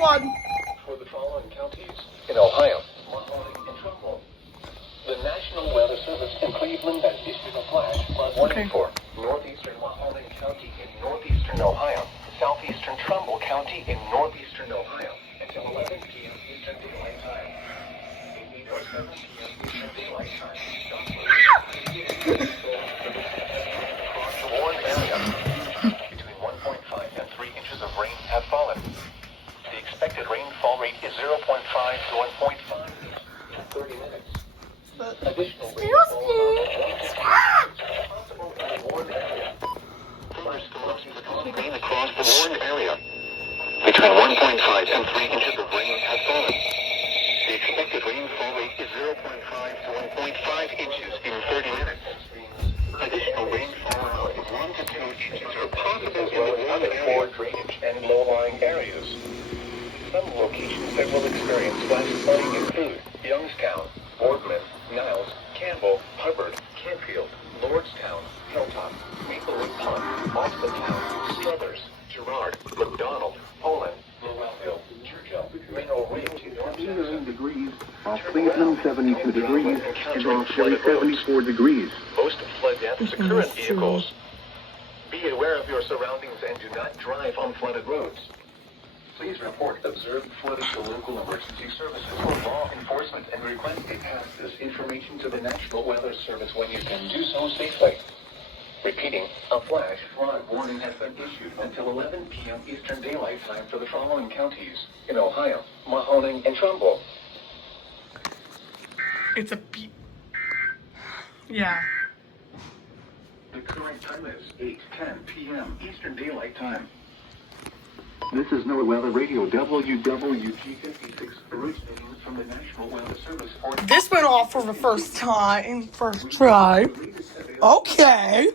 flood. For the following counties in Ohio, Mahoning, and Trumbull. The National Weather Service in Cleveland has issued a flash flood warning for northeastern Mahoning County in northeastern Ohio, southeastern Trumbull County in northeastern Ohio until 11 p.m. Eastern Daylight Time. 8 or 7 p.m. Eastern Daylight Time. Across the Warren area, between 1.5 and 3 inches of rain have fallen. The expected rainfall rate is 0.5 to 1.5 in 30 minutes. Additional rainfall possible in the Warren area. First, rain across the Warren area. Between 1.5 and 3 inches of rain have fallen. The expected rainfall rate is 0.5 to 1.5 inches in 30 minutes. Additional rainfall of 1 to 2 inches are possible in the Warren area. Drainage and low-lying areas. Some locations that will experience flash flooding include Youngstown, Boardman, Niles, Campbell, Hubbard, Canfield, Lordstown, Hilltop, Maplewood Pond, Austintown, Struthers, Girard, McDonald, Poland, Llewellyn, Churchill, Mineral Ridge, North 89 degrees, off Cleveland 72 degrees, and off Philly 74 degrees. Most flood deaths occur in vehicles. Be aware of your surroundings and do not drive on flooded roads. Please report observed flooding to local emergency services or law enforcement and request they pass this information to the National Weather Service when you can do so safely. Repeating, a flash flood warning has been issued until 11 p.m. Eastern Daylight Time for the following counties in Ohio, Mahoning, and Trumbull. It's a beep. Yeah. The current time is 8:10 p.m. Eastern Daylight Time. This is NOAA Weather Radio WWG56, Originating from the National Weather Service. This went off for the first time. First try. Okay.